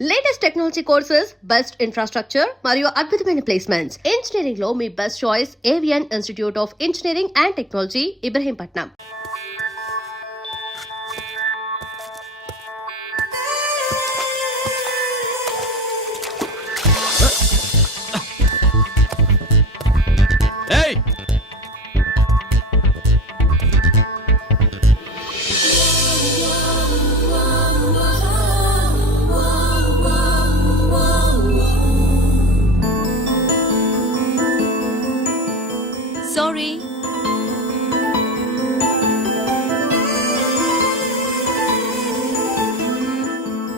Latest technology courses, best infrastructure మరియు అద్భుతమైన placements. Engineering లో మీ best choice Avian institute of engineering and technology, Ibrahimpatnam. Sorry.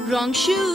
Wrong shoe.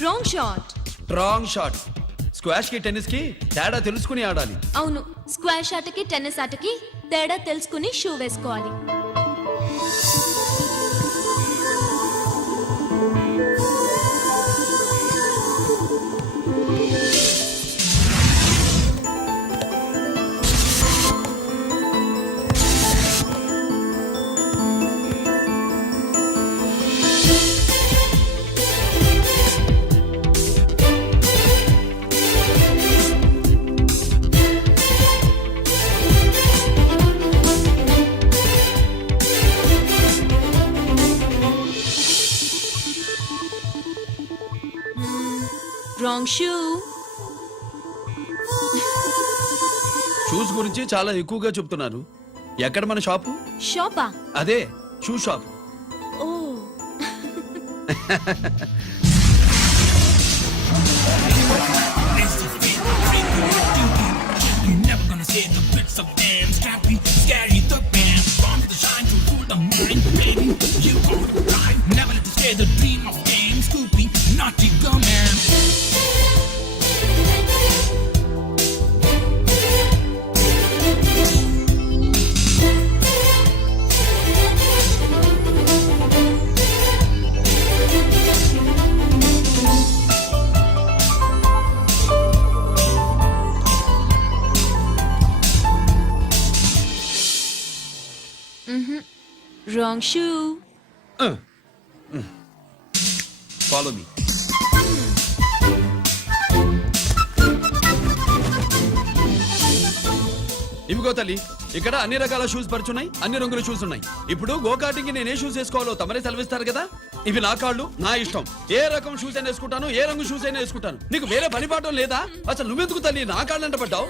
Wrong shot. Wrong shot. Squash కి tennis కి తేడా తెలుసుకుని ఆడాలి. అవును, స్క్వాష్ ఆటకి టెన్నిస్ ఆటకి తేడా తెలుసుకుని షూ వేసుకోవాలి. Wrong shoe. షూస్ గురించి చాలా ఎక్కువగా చెప్తున్నారు. ఎక్కడ మన షాపు? షాపా? అదే షూ షాప్. ఓ. Wrong shoe. Follow me. ఇవిగో తల్లి, ఇక్కడ అన్ని రకాల షూస్ పరుచున్నాయి, అన్ని రంగుల షూస్ ఉన్నాయి. ఇప్పుడు గోకాటింగ్ నేను ఏ షూస్ వేసుకోవాలో తమరే సెలవిస్తారు కదా. ఇవి నా కాళ్ళు, నా ఇష్టం. ఏ రకం షూస్ అయినా వేసుకుంటాను, ఏ రంగు షూస్ అయినా వేసుకుంటాను. నీకు వేరే పనిపాఠం లేదా? అసలు నువ్వెందుకు తల్లి నా కాళ్ళు అంట పడ్డావు?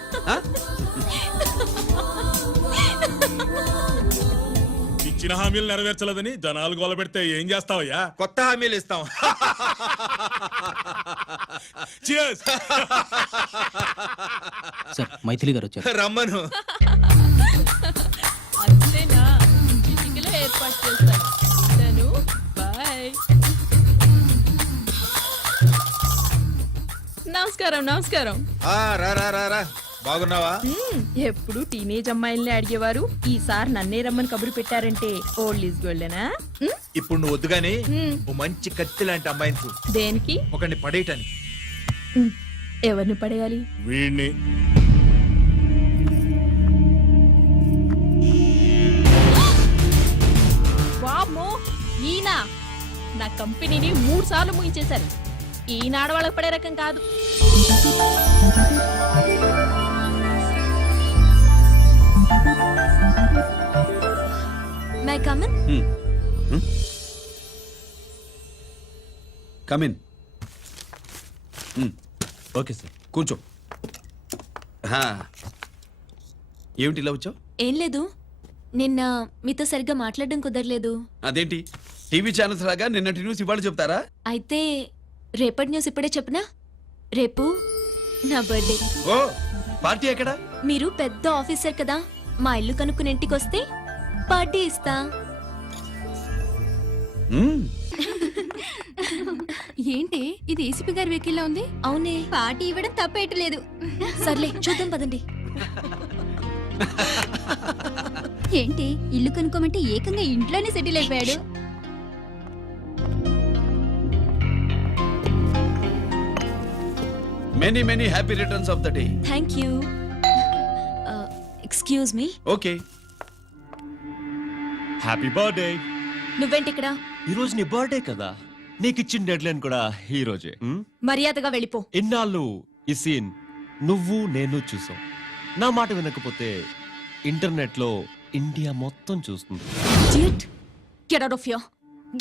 ఇచ్చిన హామీలు నెరవేర్చలేదని జనాలు గోల పెడితే ఏం చేస్తావయ్యా? కొత్త హామీలు ఇస్తాం. Cheers. సార్ మైథిలి గారు వచ్చారు. రమ్మను. అంతేనా చిటికలో ఏర్పాటు చేస్తాను. ఉంటాను. బాయ్. నమస్కారం నమస్కారం. రా రా రా రా. బాగున్నావా? ఎప్పుడు టీనేజ్ అమ్మాయిల్ని అడిగేవారు, ఈసారి నన్నే రమ్మని కబురు పెట్టారంటే ఓల్డ్ ఈజ్ గోల్డెనా? ఇప్పుడు నువ్వు వద్దుగాని ఓ మంచి కత్తి లాంటి అమ్మాయిని చూడు. దేనికి? ఒకరిని పడేయటానికి. ఎవరిని పడేయాలి? వీణ్ణి. వామ్మో, ఈయన నా కంపెనీని 3 సార్లు ముగించేశారు. ఈయన ఆడవాళ్ళకి పడే రకం కాదు. My come on. Come in. Okay sir. కూర్చో. హా. ఏమిటి ఇలా వచ్చావు? ఏం లేదు, నిన్న మీతో సరిగ్గా మాట్లాడడం కుదరలేదు. అదేంటి టీవీ ఛానల్స్ లాగా నిన్నటి న్యూస్ ఇవాళ చెప్తారా? అయితే రేపటి న్యూస్ ఇప్పుడే చెప్పనా? రేపు నా బర్త్డే. ఓ పార్టీ ఎక్కడా? మీరు పెద్ద ఆఫీసర్ కదా, మా ఇల్లు కనుక్కుని ఇంటికి వస్తే పార్టీ ఇస్తా. మ్మ్. ఏంటి ఇది ఏసీపీ గారి వెహికల్ ఉంది? అవునే, పార్టీ ఇవ్వడం తప్పేయట్లేదు. సర్లే చూద్దాం పదండి. ఏంటి ఇల్లు కొనుక్కోమంటే ఏకంగా ఇంట్లోనే సెటిల్ అయిపోయాడు. Many many happy returns of the day. Thank you. Excuse me. Okay. Happy birthday. నువ్వేంటి ఇక్కడ? ఈ రోజు నీ బర్త్డే కదా, నీకు ఇచ్చిన డెడ్ లైన్ కూడా ఈ రోజే. మర్యాదగా వెళ్ళిపో. ఇన్నాళ్ళు ఈ సీన్ నువ్వు నేను చూసాం. నా మాట వినకపోతే ఇంటర్నెట్ లో ఇండియా మొత్తం చూస్తుంది. Idiot! Get out of here!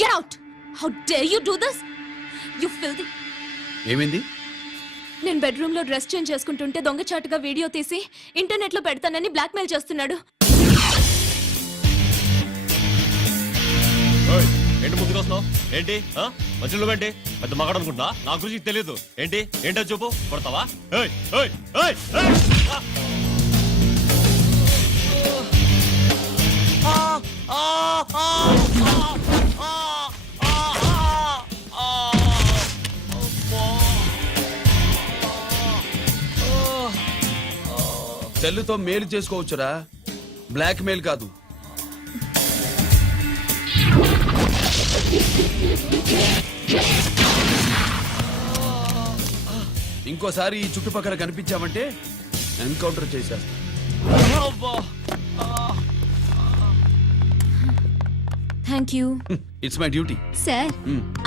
Get out! How dare you do this? You filthy! ఏమైంది? నేను బెడ్రూమ్ లో డ్రెస్ చేంజ్ చేసుకుంటుంటే దొంగచాటుగా వీడియో తీసి ఇంటర్నెట్ లో పెడతానని బ్లాక్మెయిల్ చేస్తున్నాడు. ఓయ్, ఏంటి ముందుకు వస్తున్నావు? ఏంటి మధ్యలో ఏంటి? పెద్ద మగాడు అనుకుంటా, నా గురించి తెలియదు. ఏంటి ఏంటో చెప్పు. కొడతావా? ఏయ్, ఏయ్, ఏయ్, ఏయ్! సెల్లుతో మేలు చేసుకోవచ్చురా, బ్లాక్ మెయిల్ కాదు. ఇంకోసారి ఈ చుట్టుపక్కల కనిపించామంటే ఎన్కౌంటర్ చేశారు. Thank you. It's my duty. Sir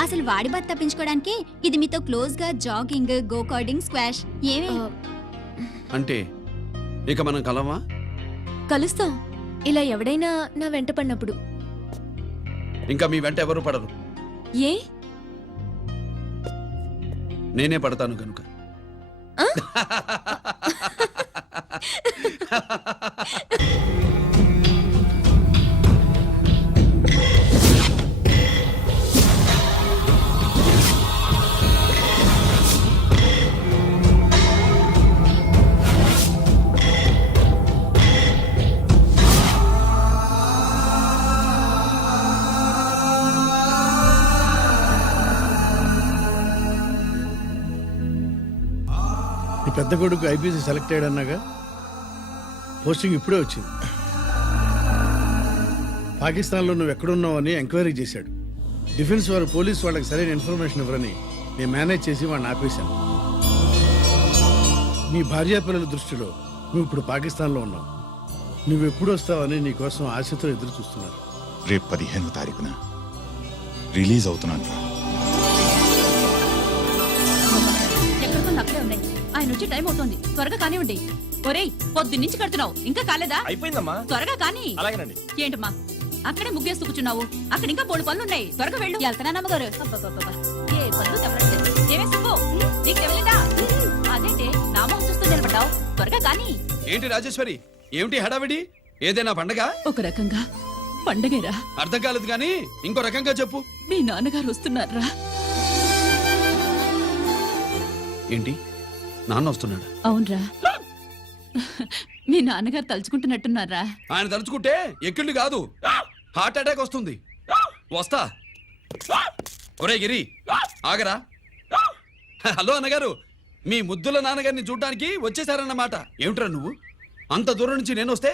అసలు వాడి బాధ తప్పించుకోవడానికి ఇది మీతో క్లోజ్ గా జాగింగ్, గో కార్డింగ్, స్క్వాష్ ఏమే? అంటే ఇక మనం కలవా? కలుస్తాం, ఇలా ఎవడైనా నా వెంట పడినప్పుడు. ఇంకా మీ వెంట ఎవరు పడరు. ఏ? నేనే పడతాను కనుక. ఈ పెద్ద కొడుకు ఐపీసీ సెలెక్ట్ అయ్యాడన్నాగా, పోస్టింగ్ ఇప్పుడే వచ్చింది. పాకిస్తాన్లో నువ్వు ఎక్కడున్నావు అని ఎంక్వైరీ చేశాడు. డిఫెన్స్ వారు పోలీసు వాళ్ళకి సరైన ఇన్ఫర్మేషన్ ఇవ్వరని నేను మేనేజ్ చేసి వాడిని ఆపేశాను. నీ భార్యా పిల్లల దృష్టిలో నువ్వు ఇప్పుడు పాకిస్తాన్లో ఉన్నావు. నువ్వు ఎప్పుడు వస్తావని నీ కోసం ఆశతో ఎదురు చూస్తున్నారు. రేపు 15వ తారీఖున రిలీజ్ అవుతున్నాను. ఎక్కడికో అక్కడే ఉన్నాయి. ఆయన వచ్చి టైం అవుతోంది, త్వరగా కానివ్వండి. ఒరేయ్, పొద్దున్నుంచి కడుతున్నావు, ఇంకా కాలేదా? అయిపోయిందమ్మా. త్వరగా కానీ. అలాగేనండి. ఏంటమ్మా అక్కడే ముగ్గేస్తూ కూర్చున్నావు? అక్కడ ఇంకా 3 పనులు ఉన్నాయి, త్వరగా వెళ్ళు. వెళ్తానా నమ్మగారు? ఏ పనులు తెవలేదు. ఏమే సుబ్బు, నీకు తెవలేదా? అదేంటి నామం చూస్తూ నిలబడ్డావు? త్వరగా కానీ. ఏంటి రాజేశ్వరి, ఏమిటి హడావిడి? ఏదైనా పండగ? ఒక రకంగా పండగేరా. అర్థం కాలేదు కానీ ఇంకో రకంగా చెప్పు. మీ నాన్నగారు వస్తున్నారా? ఏంటి నాన్న వస్తున్నాడు? అవునరా, మీ నాన్నగారు తలుచుకుంటున్నట్టున్నారా? ఆయన తలుచుకుంటే ఎక్కిళ్ళు కాదు, హార్ట్ అటాక్ వస్తుంది. వస్తా. ఒరే గిరి ఆగరా. హలో అన్నగారు, మీ ముద్దుల నాన్నగారిని చూడ్డానికి వచ్చేసారన్నమాట. ఏమిట్రా నువ్వు? అంత దూరం నుంచి నేను వస్తే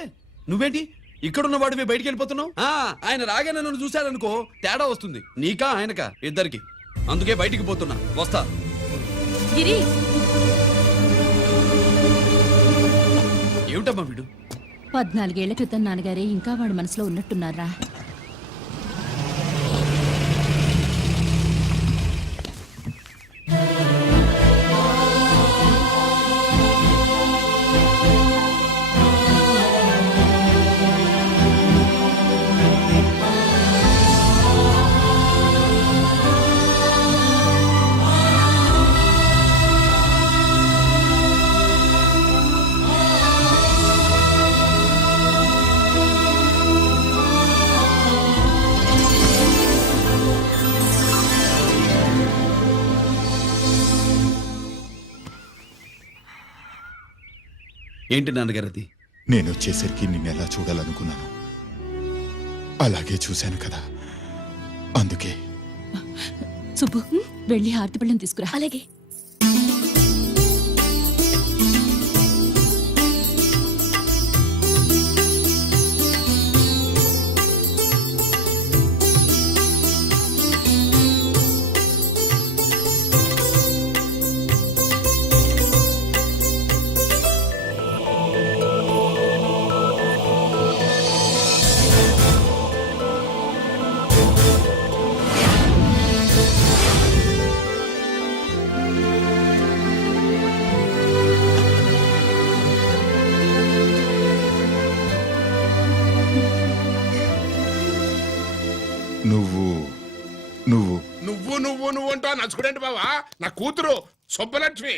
నువ్వేంటి ఇక్కడున్న వాడివి బయటికి వెళ్ళిపోతున్నావు? ఆయన రాగానే నన్ను చూశారనుకో తేడా వస్తుంది, నీకా ఆయనకా ఇద్దరికి. అందుకే బయటికి పోతున్నా, వస్తా. గిరి, ఏమిటమ్మా వీడు? 14 ఏళ్ల క్రితం నాన్నగారే ఇంకా వాడి మనసులో ఉన్నట్టున్నారా? ఏంటి నాన్నగారు అది? నేను వచ్చేసరికి నిన్నెలా చూడాలనుకున్నాను అలాగే చూశాను కదా, అందుకే. సుబ్బు, వెళ్ళి హారతి పళ్ళని తీసుకురా. అలాగే. నువ్వు నువ్వు నువ్వు నువ్వు నువ్వు అంటా నచ్చుకునేంటి బావా? నా కూతురు సుబ్బలక్ష్మి.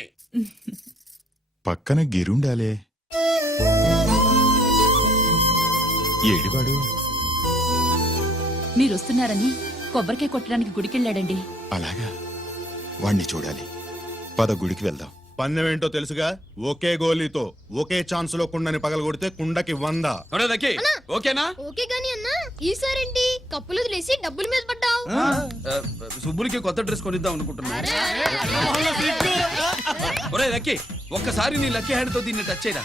పక్కన గిరుండాలే. ఏడివాడు? మీరు వస్తున్నారని కొబ్బరికాయ కొట్టడానికి గుడికెళ్ళాడండి. అలాగా, వాణ్ణి చూడాలి. పద గుడికి వెళ్దాం. పందెం ఏంటో తెలుసుగా, ఒకే గోలీతో ఒకే ఛాన్స్ లో కుండని పగలగొడితే కుండకి 100. ఒరే లక్కీ, ఓకేనా? ఓకే గాని అన్నా, ఈసారేంటి కప్పులు వదిలేసి డబ్బుల మీద పడ్డావు? సుబ్బులకి కొత్త డ్రెస్ కొనిద్దాం అనుకుంటున్నా. ఒరే లక్కీ, ఒక్కసారి నీ లక్కీ హ్యాండ్ తో దీన్ని టచ్ చేయరా.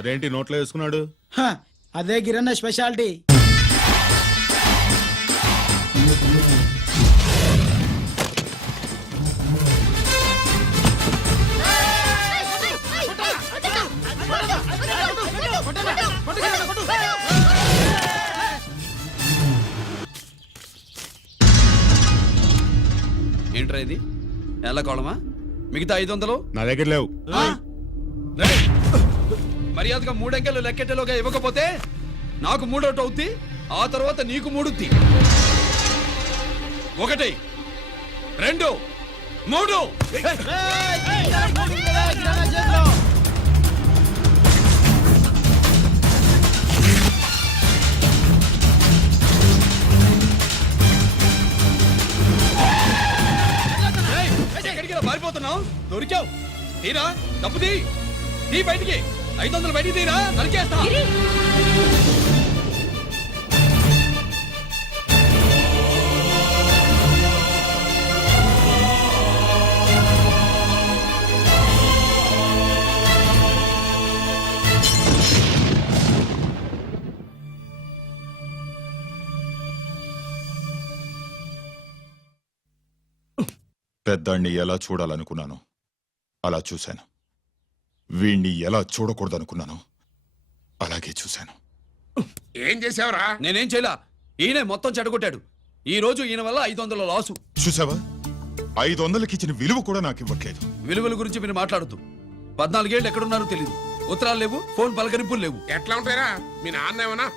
అదేంటి నోట్లో వేసుకున్నాడు? అదే గిరన్న స్పెషాలిటీ. ఏంట్రా ఇది? ఎలా కోళమా? మిగతా 500 నా దగ్గర లేవు. మర్యాదగా 3 అంకెలు లెక్కెట్టేలోగా ఇవ్వకపోతే నాకు 3 అవుద్ది, ఆ తర్వాత నీకు 3. 1 2 3. ఎక్కడికి పారిపోతున్నావు? దొరికావు. తీరా డబ్బు తీ బయటికి. 500 బయటికి తీరా, నరికేస్తా. పెద్దాన్ని ఎలా చూడాలనుకున్నాను అలా చూశాను. వీణ్ణి ఎలా చూడకూడదనుకున్నాను అలాగే చూశాను. ఏం చేసావురా? నేనేం చేయలా, ఈయనే మొత్తం చెడగొట్టాడు. ఈ రోజు ఈయన వల్ల 500 లాసు. చూసావా, 500కి ఇచ్చిన విలువ కూడా నాకు ఇవ్వట్లేదు. విలువల గురించి మీరు మాట్లాడుతూ 14 ఏళ్ళు ఎక్కడున్నారో తెలియదు. ఉత్తరాలు లేవు, ఫోన్ పలకరింపులు లేవు. ఎట్లా ఉంటారా? మీ నాన్న ఏమన్నా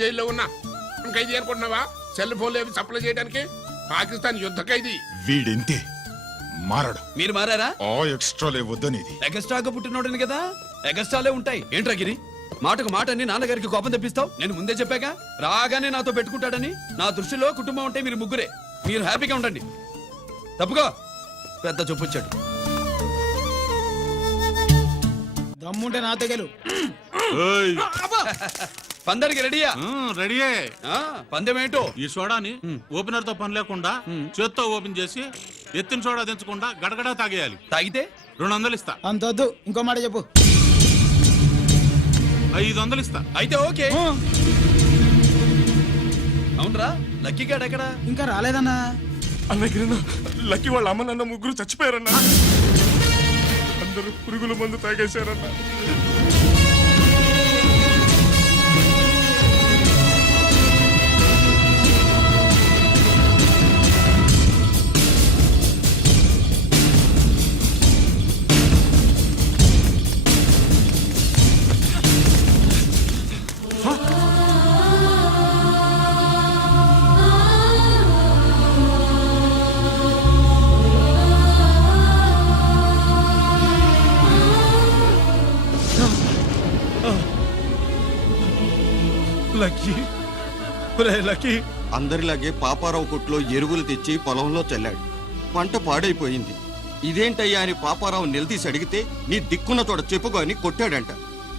జైల్లో ఉన్నా ఖైదీ అనుకుంటున్నావా? సెల్ ఫోన్ లేవి సప్లై చేయడానికి? పాకిస్తాన్ యుద్ధ ఖైదీ. వీడింతే మారడు. మీరు మారారా? ఆ ఎక్స్ట్రాలే వద్దనేది. ఎగస్ట్రాగా పుట్టినోడని కదా, ఎగస్ట్రాలే ఉంటాయి. ఏంట్రా గిరి, మాటకు మాట అని నాన్నగారికి కోపం తెప్పిస్తావు. నేను ముందే చెప్పాగా రాగానే నాతో పెట్టుకుంటాడని. నా దృష్టిలో కుటుంబం అంటే మీరు ముగ్గురే. మీరు హ్యాపీగా ఉండండి. తప్పుకో, పెద్ద చూపొచ్చాడు. దమ్ముంటే నాతో గెలు. పందరికి రెడీయా? రెడీయే. పందెం ఏంటో? ఈ సోడాని ఓపెనర్ తో పని లేకుండా చేత్తో ఓపెన్ చేసి ఎత్తిన సోడా దించకుండా గడగడా తాగేయాలి. తాగితే 200 ఇస్తా. అంతొద్దు, ఇంకో మాట చెప్పు. 500 ఇస్తా. అయితే ఓకే. అవునరా, లక్కీ గాడు ఎక్కడా? ఇంకా రాలేదన్నా. అన్నగిరినా లక్కీ వాళ్ళ అమ్మ నాన్న ముగ్గురు చచ్చిపోయారన్నా. అందరూ పురుగుల మందు తాగేశారన్నా. అందరిలాగే పాపారావు కొట్లో ఎరువులు తెచ్చి పొలంలో చల్లాడు. పంట పాడైపోయింది. ఇదేంటయ్యా అని పాపారావు నిలదీసి అడిగితే నీ దిక్కున్న తోడ చెప్పుకో అని కొట్టాడంట.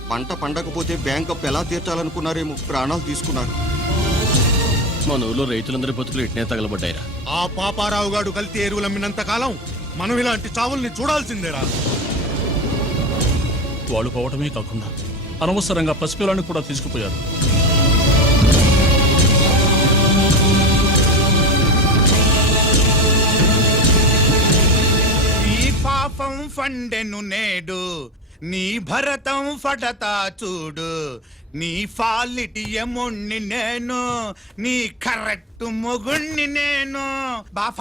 పంట పండకపోతే బ్యాంక్ అప్పు ఎలా తీర్చాలనుకున్నారేమో ప్రాణాలు తీసుకున్నారు. మన ఊళ్ళో రైతులందరి బతుకులు ఇట్నే తగలబడ్డాయిరా. ఆ పాపారావు గాడు కల్తీ ఎరువులు అమ్మినంత కాలం మనం ఇలాంటి చావుల్ని చూడాల్సిందేరా. వాళ్ళు పోవటమే కాకుండా అనవసరంగా పసిపిల్లని కూడా తీసుకుపోయారు. నీ పాపం ఫండెను నేడు, నీ భరతం ఫటతా చూడు. నీ ఫాలిటి ఎముణ్ణి నేను, నీ కరెక్ట్ మొగుణ్ణి నేను. బాగా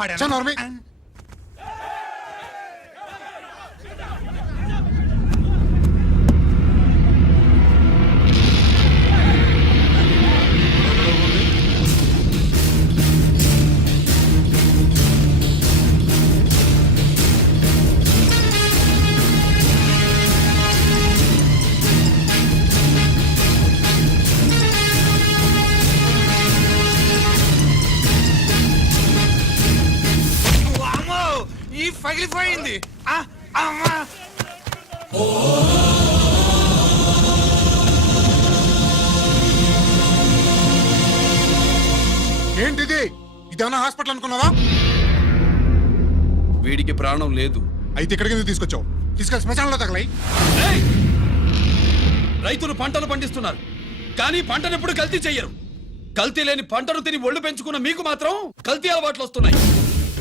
పగిలిపోయింది. ఏంటిది? ఇదేమన్నా హాస్పిటల్ అనుకున్నావా? వీడికి ప్రాణం లేదు. అయితే ఇక్కడికి ఎందుకు తీసుకొచ్చావు? తీసుకెళ్ళి శ్మశానంలో తగలై. రైతులు పంటలు పండిస్తున్నారు, కానీ పంటను ఎప్పుడు కల్తీ చెయ్యరు. కల్తీ లేని పంటను తిని ఒళ్ళు పెంచుకున్న మీకు మాత్రం కల్తీ అలవాట్లు వస్తున్నాయి.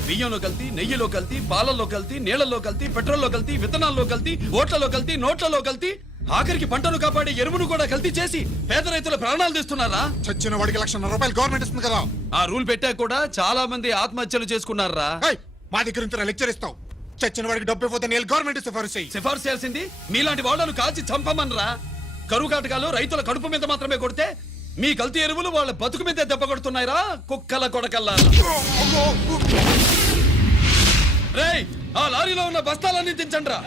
బియ్యంలో కల్తీ, నెయ్యిలో కల్తీ, పాలల్లో కల్తీ, నీళ్లలో కల్తీ, పెట్రోల్లో కల్తీ, విత్తనాల్లో కల్తీ, ఓట్లలో కల్తీ, నోట్లలో కల్తీ, ఆఖరికి పంటను కాపాడే ఎరువును కూడా కల్తీ చేసి పేద రైతుల ప్రాణాలు తీస్తున్నారా? చచ్చిన వాడికి ₹1,00,000 గవర్నమెంట్ ఇస్తుంది కదా. ఆ రూల్ పెట్టాక కూడా చాలా మంది ఆత్మహత్యలు చేసుకున్నారా? మా దగ్గర ఇంత లెక్చర్ ఇస్తావు. చచ్చిన వాడికి డబ్బు ఇవ్వతే నేను గవర్నమెంట్ సిఫార్సు చేయాల్సింది మీలాంటి వాళ్ళను కాల్చి చంపమనరా? కరువు కాటకాలు రైతుల కడుపు మీద మాత్రమే కొడితే మీ కల్తీ ఎరువులు వాళ్ళ బతుకు మీద దెబ్బ కొడుతున్నాయిరా కుక్కల కొడకల్లా. రేయ్, ఆ లారీలో ఉన్న బస్తాలన్నీ దించండ్రా.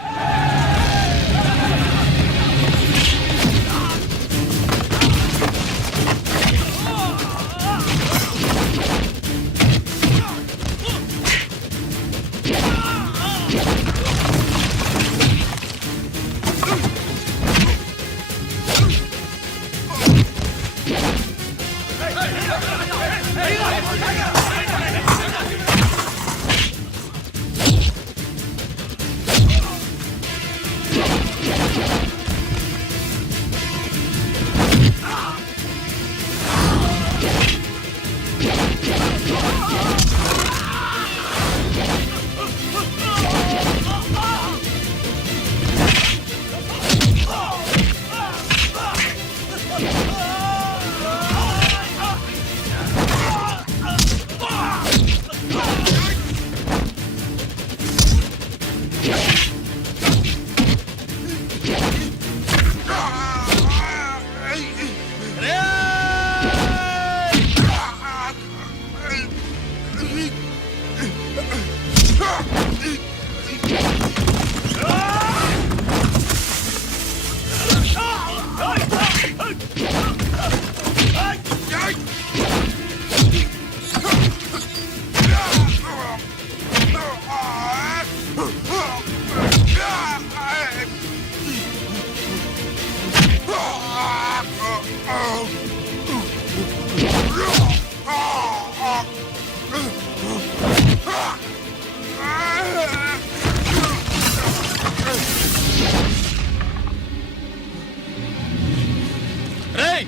రేయ్,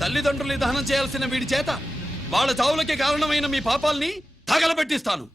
తల్లిదండ్రుల్ని దహనం చేయాల్సిన వీడి చేత వాళ్ళ చావులకి కారణమైన మీ పాపాల్ని తగలబెట్టిస్తాను.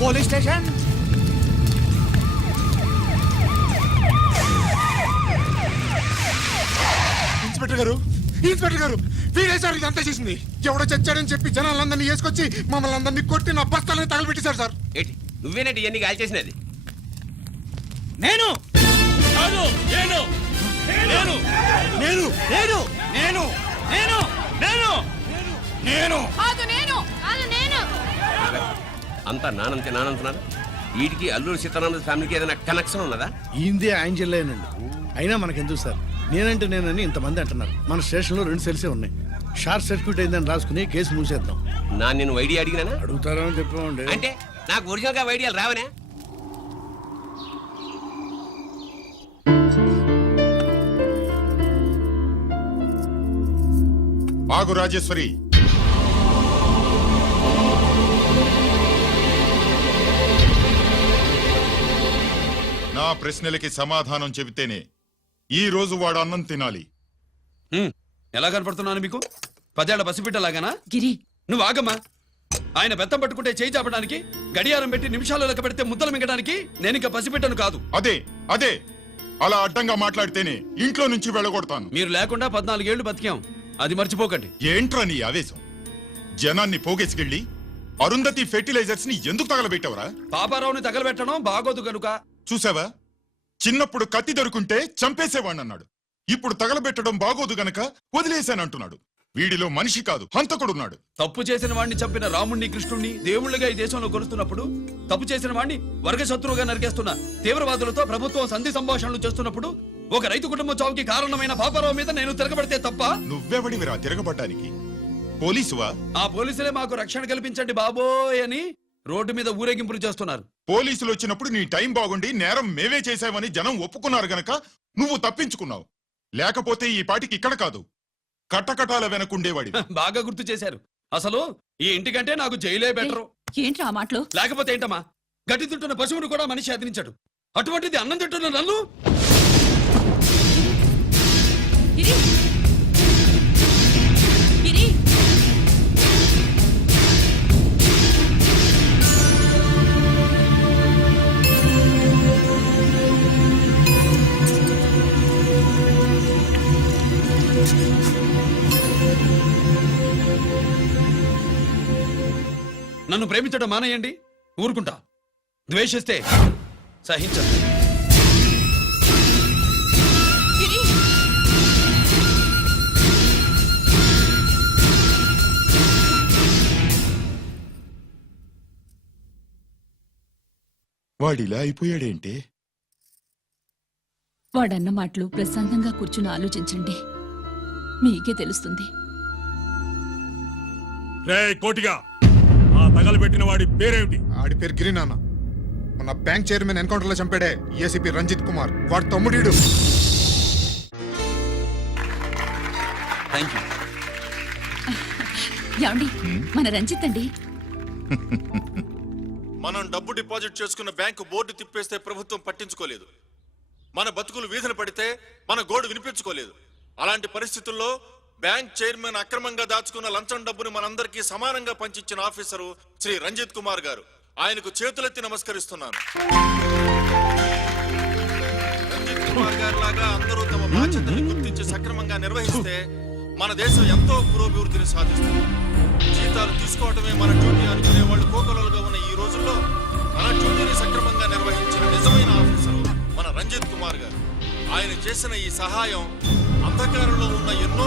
Police station. ఇన్స్పెక్టర్ గారు, ఇన్స్పెక్టర్ గారు, వీరేశారు ఇదంతా చేసింది. ఎవడో చచ్చాడని చెప్పి జనాలందరినీ వేసుకొచ్చి మమ్మల్ని అందరినీ కొట్టి నా బస్తాలని తగలబెట్టేశారు సార్. ఏంటి నువ్వేనండి ఇవన్నీ గాలి చేసినది? నేను కాదు, నేను నేను నేను నేను నేను నేను నేను నేను కాదు నేను కాదు నేను అంతా నానంతే నానంటున్నారు. వీటికి అల్లూరు సీతారామరాజు ఫ్యామిలీకి ఏదైనా కనెక్షన్ ఉన్నదా? ఈందే ఆయన జిల్లానండి. అయినా మనకెందుకు సార్, నేనంటే నేనని ఇంతమంది అంటున్నారు. మన స్టేషన్లో 2 సెల్సే ఉన్నాయి. షార్ట్ సర్క్యూట్ అయిందని రాసుకుని కేసు మూసేద్దాం. నేను వైడి అడిగినానా? అడుగుతారో అని చెప్పామండి. అంటే నాకు ఒరిజినల్ గా వైడియాలు రావనే? ఆగు రాజేశ్వరి. నా ప్రశ్నలకి సమాధానం చెబితేనే ఈ రోజు వాడు అన్నం తినాలి. ఎలా కనపడుతున్నాను మీకు? 10 ఏళ్ల పసిబిడ్డలాగానా? గిరి నువ్వు ఆగమ్మా. ఆయన బెత్తం పట్టుకుంటే చేయి చాపడానికి, గడియారం పెట్టి నిమిషాలు లెక్క పెడితే ముద్దలు మింగడానికి నేను ఇంకా పసిబిడ్డను కాదు. అదే అదే అలా అడ్డంగా మాట్లాడితేనే ఇంట్లో నుంచి వెళ్ళగొడతాను. మీరు లేకుండా 14 ఏళ్లు బతికాం, అది మర్చిపోకండి. ఏంట్రా నీ ఆవేశం? జనాన్ని పోగేసుకెళ్ళి అరుంధతి ఫెర్టిలైజర్స్ ని ఎందుకు తగలబెట్టావురా? పాపారావుని తగలబెట్టడం బాగోదు గనుక. చూసావా, చిన్నప్పుడు కత్తి దొరుకుంటే చంపేసేవాణ్ణన్నాడు. ఇప్పుడు తగలబెట్టడం బాగోదు గనక వదిలేశానంటున్నాడు. వీడిలో మనిషి కాదు, హంతకుడున్నాడు. తప్పు చేసిన వాడిని చంపిన రాముణ్ణి, కృష్ణుణ్ణి దేవుళ్ళుగా ఈ దేశంలో కొలుస్తున్నప్పుడు, తప్పు చేసిన వాడిని వర్గ శత్రువుగా నరికేస్తున్న తీవ్రవాదులతో ప్రభుత్వం సంధి సంభాషణలు చేస్తున్నప్పుడు, ఒక రైతు కుటుంబం చావుకి కారణమైన పాపారావు మీద నేను తిరగబడితే తప్ప? నువ్వెవడివిరా తిరగబడ్డానికి? పోలీసువా? ఆ పోలీసులే మాకు రక్షణ కల్పించండి బాబోయ్ అని రోడ్డు మీద ఊరేగింపులు చేస్తున్నారు. పోలీసులు వచ్చినప్పుడు నీ టైం బాగుండి నేరం మేవే చేశావని జనం ఒప్పుకున్నారు గనక నువ్వు తప్పించుకున్నావు. లేకపోతే ఈ పాటికి ఇక్కడ కాదు, కట్టకటాల వెనకుండేవాడి. బాగా గుర్తు చేశారు. అసలు ఈ ఇంటికంటే నాకు జైలే బెటరు. ఏంట్రా ఆ మాటలు? లేకపోతే ఏంటమ్మా, గడ్డి తింటున్న పశువును కూడా మనిషి అదిరించాడు. అటువంటిది అన్నం తింటున్న నన్ను? గిరి గిరి నన్ను ప్రేమించడం మానేయండి, ఊరుకుంటా. ద్వేషిస్తే సహించదు. గిరి వాడిలా అయిపోయాడేంటి? వాడన్న మాటలు ప్రశాంతంగా కూర్చుని ఆలోచించండి, మీకే తెలుస్తుంది. రే కోటిగా, ఆ తగలబెట్టిన వాడి పేరేమిటి? ఆడి పేరు గిరి నాన్న. మన బ్యాంక్ చైర్మన్ ఎన్కౌంటర్ లో చంపాడే ఏసీపీ రంజిత్ కుమార్, వాడి తమ్ముడీడు. Thank you. ఏమండి, మన రంజిత్ అండి. మనం డబ్బు డిపాజిట్ చేసుకున్న బ్యాంకు బోర్డు తిప్పేస్తే ప్రభుత్వం పట్టించుకోలేదు. మన బతుకులు వీధులు పడితే మన గోడు వినిపించుకోలేదు. అలాంటి పరిస్థితుల్లో బ్యాంక్ చైర్మన్ అక్రమంగా దాచుకున్న లంచం డబ్బును మనందరికీ సమానంగా పంచిచ్చిన ఆఫీసరు శ్రీ రంజిత్ కుమార్ గారు. ఆయనకు చేతులెత్తి నమస్కరిస్తున్నాను. రంజిత్ కుమార్ గారి లాగా అందరూ తమ బాధ్యతల్ని గుర్తించి సక్రమంగా నిర్వహిస్తే మన దేశం ఎంతో పురోభివృద్ధిని సాధిస్తుంది. జీతాలు తీసుకోవటమే మన డ్యూటీ అనుకునే వాళ్ళు కోకొలలుగా ఉన్న ఈ రోజుల్లో మన డ్యూటీని సక్రమంగా నిర్వహించిన నిజమైన ఆఫీసరు మన రంజిత్ కుమార్ గారు. ఆయన చేసిన ఈ సహాయం అంధకారంలో ఉన్న ఎన్నో